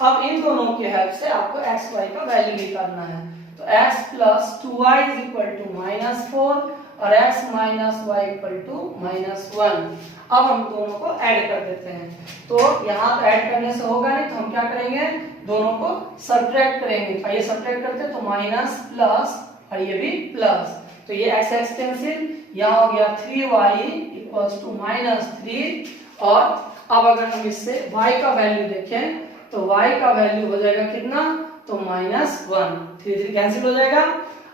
अब इन दोनों की हेल्प से आपको x y का वैल्यू निकालना है। तो x plus 2y is equal to minus 4 और x minus y equal to minus 1। अब हम दोनों को ऐड कर देते हैं। तो यहाँ पर ऐड करने से होगा नहीं, तो हम क्या करेंगे, दोनों को सब्ट्रैक्ट करेंगे। तो ये सब्ट्रैक्ट करते हैं तो माइनस प्लस और ये भी प्लस, तो ये x x कैंसिल, यहाँ हो गया 3y इक्वल्स टू माइनस 3। और अब अगर हम इससे y का वैल्यू देखें तो y का वैल्यू हो जाएगा कितना, तो माइनस 1, 3 3 कैंसिल हो जाएगा।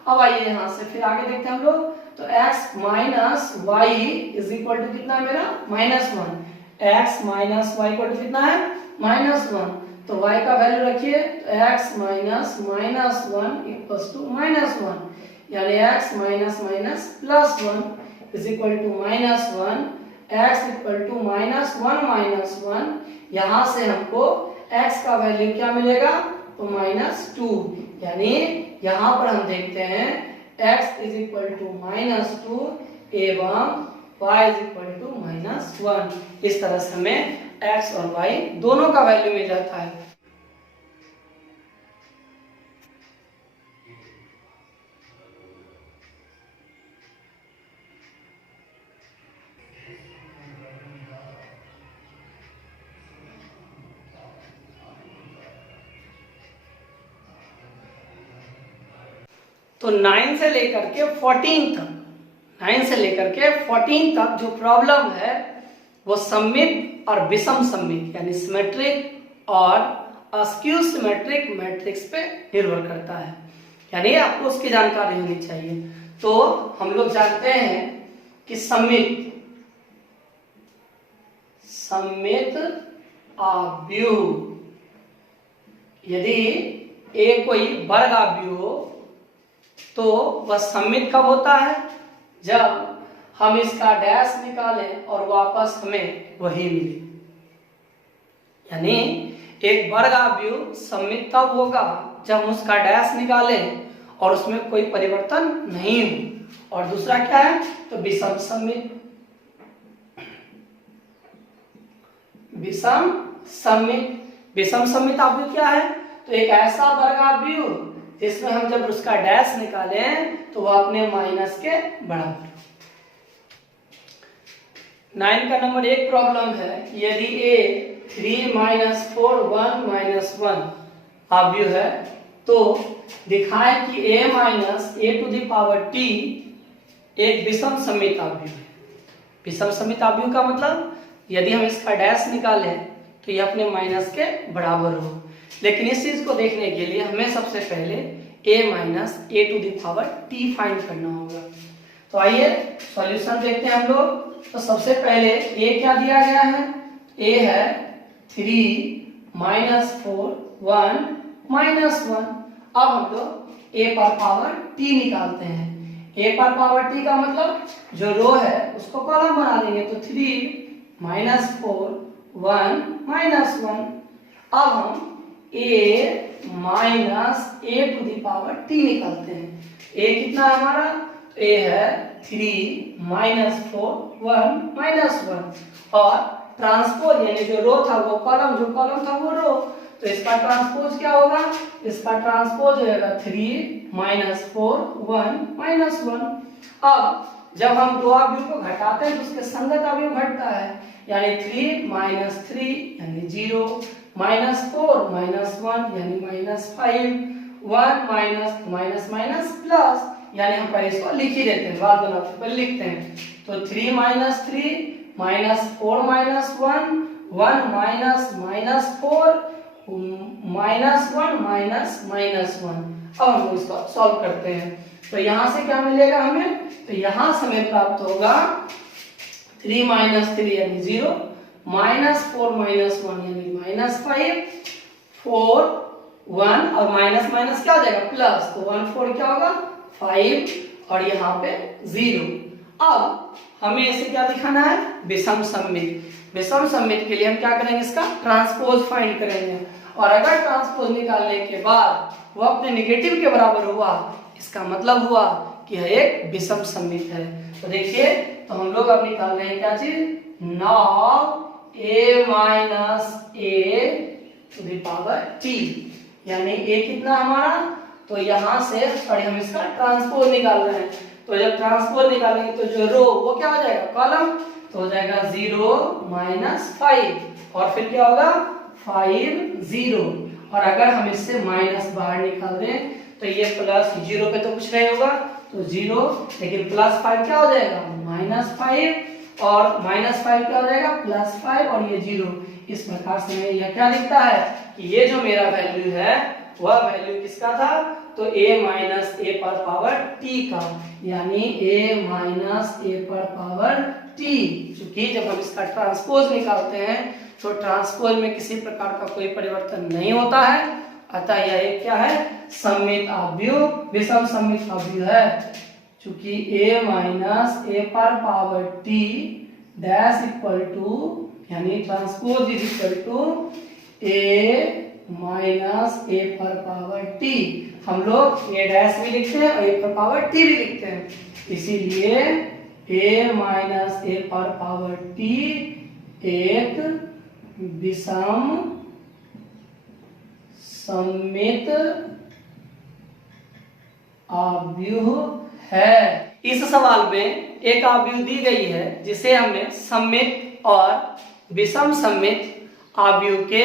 अब आइए यहाँ से फिर आगे देखते हैं हम लोग, तो x minus y is equal to कितना है मेरा, minus 1। x minus y equal to कितना है, माइनस 1। तो y का वैल्यू रखिए, तो x minus minus 1 equals to minus 1, यानी x minus minus plus 1 is equal to minus 1। x equal to minus 1 minus 1, यहाँ से हमको x का वैल्यू क्या मिलेगा, तो माइनस 2। यानी यहाँ पर हम देखते हैं x is equal to minus 2 एवं y is equal to minus 1। इस तरह से हमें x और y दोनों का वैल्यू मिल जाता है। तो 9 से लेकर के 14 तक, 9 से लेकर के 14 तक जो प्रॉब्लम है वो सममित और विषम सममित यानी सिमेट्रिक और अस्क्यू सिमेट्रिक मैट्रिक्स पे निर्भर करता है, यानी आपको उसकी जानकारी होनी चाहिए। तो हम लोग जानते हैं कि सममित अव्यूह, यदि ए कोई वर्ग अव्यूह हो तो वह सममित कब होता है, जब हम इसका डैश निकालें और वापस हमें वही मिले। यानी एक वर्ग अव्यूह सममित तब होगा जब हम उसका डैश निकालें और उसमें कोई परिवर्तन नहीं हो। और दूसरा क्या है, तो विषम सममित। विषम सममित अव्यूह क्या है, तो एक ऐसा वर्ग अव्यूह जिसमें हम जब उसका डैश निकालें तो वह अपने माइनस के बराबर। 9 का नंबर एक प्रॉब्लम है कि यदि a 3 - 4 1 - 1 अवयव है तो दिखाए कि a - a⁻t एक विषम समित अवयव है। विषम समित अवयव का मतलब यदि हम इसका डैश निकालें तो ये अपने माइनस के बराबर हो, लेकिन इस चीज को देखने के लिए हमें सबसे पहले a - a⁻t फाइंड करना होगा। तो आइए सॉल्यूशन देखते हैं हम लोग। तो सबसे पहले a क्या दिया गया है, a है 3 - 4 1 - 1। अब हम लोग a पर पावर t निकालते हैं। a पर पावर t का मतलब जो रो है उसको कॉलम बना देंगे, तो 3 - 4 1 - 1। अब हम a - a⁻t निकालते हैं। a कितना है हमारा, a है 3 - 4 1 - 1 और ट्रांसपोज यानी जो रो था वो कॉलम, जो कॉलम था वो रो, तो इसका ट्रांसपोज क्या होगा, इसका ट्रांसपोज होगा 3 - 4 1 - 1। अब जब हम दो अवयव को घटाते हैं तो उसके संगत अवयव घटता है, यानी 3 - 3 यानी 0 - 4 - 1 यानी -5 1 प्लस, यानी हम पहले इसको लिख ही देते हैं, बाद बनाते पहले लिखते हैं। तो 3 - 3 - 4 - 1 1 - -4 -1 अब हम इसको सॉल्व करते हैं। तो यहाँ से क्या मिलेगा हमें, तो यहाँ से हमें प्राप्त होगा 3 - 3 यानी 0 -4 - 1 यानी -5 4 1 और माइनस माइनस क्या हो जाएगा प्लस, तो 1 4 क्या होगा 5 और यहाँ पे 0। अब हमें इसे क्या दिखाना है, विषम सममित। विषम सममित के लिए हम क्या करेंगे, इसका ट्रांसपोज फाइंड करेंगे, और अगर ट्रांसपोज निकालने के बाद वो अपने नेगेटिव के बराबर हुआ, इसका मतलब हुआ कि यह एक विषम सममित है। तो देखिए, तो हम लोग अब निकाल रहे हैं क्या चीज, नाउ a-a⁻t यानी a कितना हमारा, तो यहाँ से सॉरी हम इसका ट्रांसपोज निकाल रहे हैं। तो जब ट्रांसपोज निकालेंगे तो जो रो वो क्या हो जाएगा कॉलम, तो हो जाएगा 0 - 5 और फिर क्या होगा 5 0, और अगर हम इससे माइनस बाहर निकाल दें तो ये प्लस 0 पे तो कुछ नहीं होगा तो 0, लेकिन +5 क्या हो जाएगा -5 और -5 क्या हो जाएगा +5 और ये 0। इस प्रकार से यह क्या दिखता है कि ये जो मेरा वैल्यू है वह वैल्यू किसका था, तो a - a⁻t का, यानी a - a⁻t। क्योंकि जब हम इसका ट्रांसपोज निकालते हैं तो ट्रांसपोज में किसी प्रकार का कोई परिवर्तन नहीं होता है, अतः यह एक क्या है सममित अवयव, विषम सममित अवयव है। चूंकि a - a⁻t dash equal to, यानी transpose is equal to a - a⁻t, हम लोग a डैश भी लिखते हैं और a⁻t भी लिखते हैं, इसीलिए a - a⁻t एक विषम सममित अवयव है। इस सवाल में एक अवयव दी गई है जिसे हमें सममित और विषम सममित अवयव के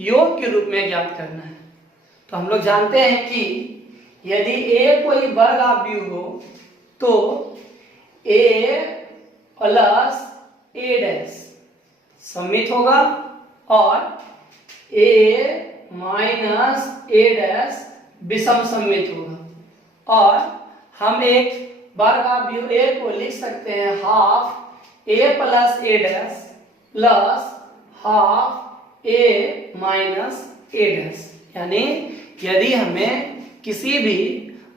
योग के रूप में ज्ञात करना है। तो हम लोग जानते हैं कि यदि a कोई वर्ग अवयव हो तो a प्लस a डैश सममित होगा और a माइनस a डैश विषम सममित होगा, और हम एक वर्ग अवयव a को लिख सकते हैं half a plus a dash plus half a minus a dash. यानी यदि हमें किसी भी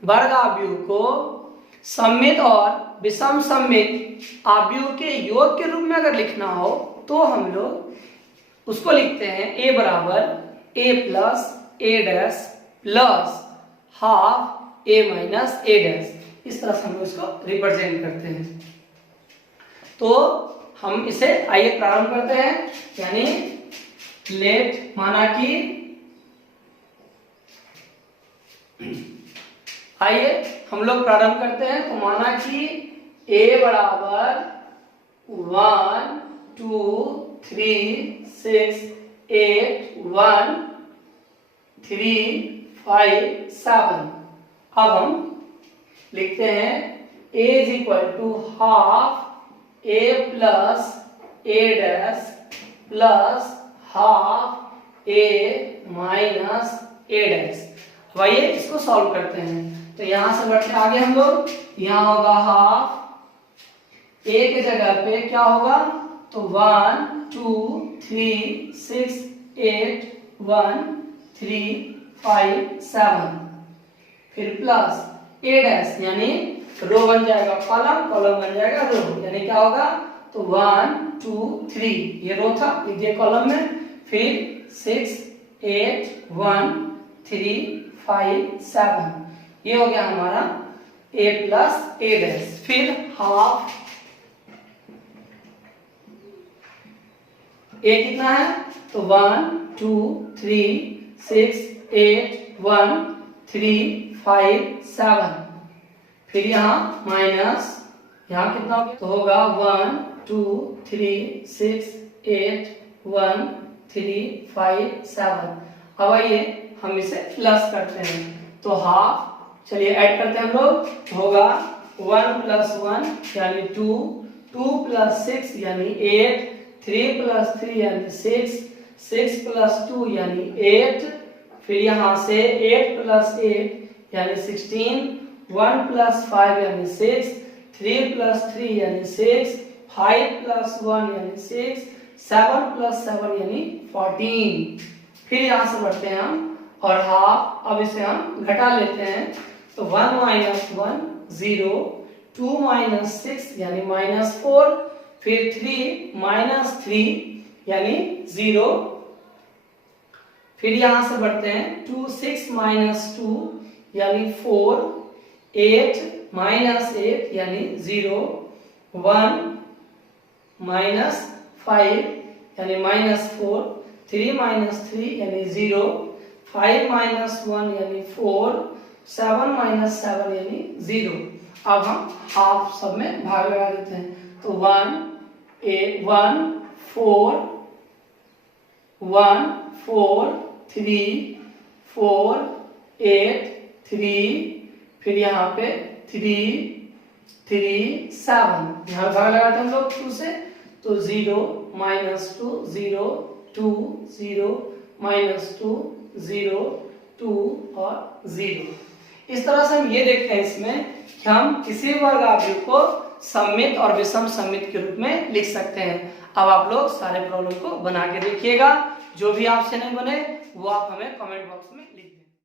वर्ग अवयव को सममित और विषम सममित अवयव के योग के रूप में अगर लिखना हो तो हम लोग उसको लिखते हैं a बराबर a plus a dash plus half a minus a dash. इस तरह से हम इसको रिप्रेजेंट करते हैं। तो हम इसे आइए प्रारंभ करते हैं, यानी लेट माना कि आइए हम लोग प्रारंभ करते हैं। तो माना कि a बराबर 1 2 3 6 8 1 3 5 7। अब हम लिखते हैं a is equal to half a plus a dash plus half a minus a dash. अब आइए इसको सॉल्व करते हैं। तो यहां से बढ़ते आगे हम लोग, यहां होगा हाफ a के जगह पे क्या होगा, तो 1 2 3 6 8 1 3 5 7, फिर प्लस a डैश यानी रो बन जाएगा कॉलम, कॉलम बन जाएगा रो, यानी क्या होगा, तो 1 2 3 ये रो था, लिखिए कॉलम में, फिर 6 8 1 3 5 7, ये हो गया हमारा a प्लस a डैश। फिर हाफ a कितना है, तो 1 2 3 6 8 1 3 5 7, फिर यहाँ माइनस, यहाँ कितना हो गया, तो होगा 1 2 3 6 8 1 3 5 7। अब आइए हम इसे प्लस करते हैं, तो हाफ, चलिए ऐड करते हैं हम लोग, होगा 1 प्लस 1 यानी 2 2 प्लस 6 यानी 8 3 प्लस 3 यानी 6 6 प्लस 2 यानी 8, फिर यहाँ से 8 प्लस 8 यानी 16 1 प्लस 5 यानी 6 3 प्लस 3 यानी 6 5 प्लस 1 यानी 6 7 प्लस 7 यानी 14। फिर यहाँ से बढ़ते हैं हम और हाफ, अब इसे हम घटा लेते हैं, तो 1 माइनस 1 0 2 माइनस 6 यानी माइनस 4, फिर 3 माइनस 3 यानी 0, फिर यहां से बढ़ते हैं 2 6 माइनस 2 यानी 4 8 माइनस 8 यानी 0 1 माइनस 5 यानी माइनस 4 3 माइनस 3 यानी 0 5 माइनस 1 यानी 4 7 माइनस 7 यानी 0। अब हम हाफ सब में भाग लगा देते हैं, तो 1 4 1 4 3 4 8 3, फिर यहाँ पे 3 3 7, यहाँ भाग लगाते हैं हम लोग 2 से, तो 0 माइनस 2 0 2 0 माइनस 2 0 2 और 0। इस तरह से हम ये देखते हैं इसमें कि हम किसी वर्ग आव्यूह को सममित और विषम सममित के रूप में लिख सकते हैं। अब आप लोग सारे प्रॉब्लम को बना के देखिएगा, जो भी आपसे नहीं बने वो आप हमें कमेंट बॉक्स में लिख दें।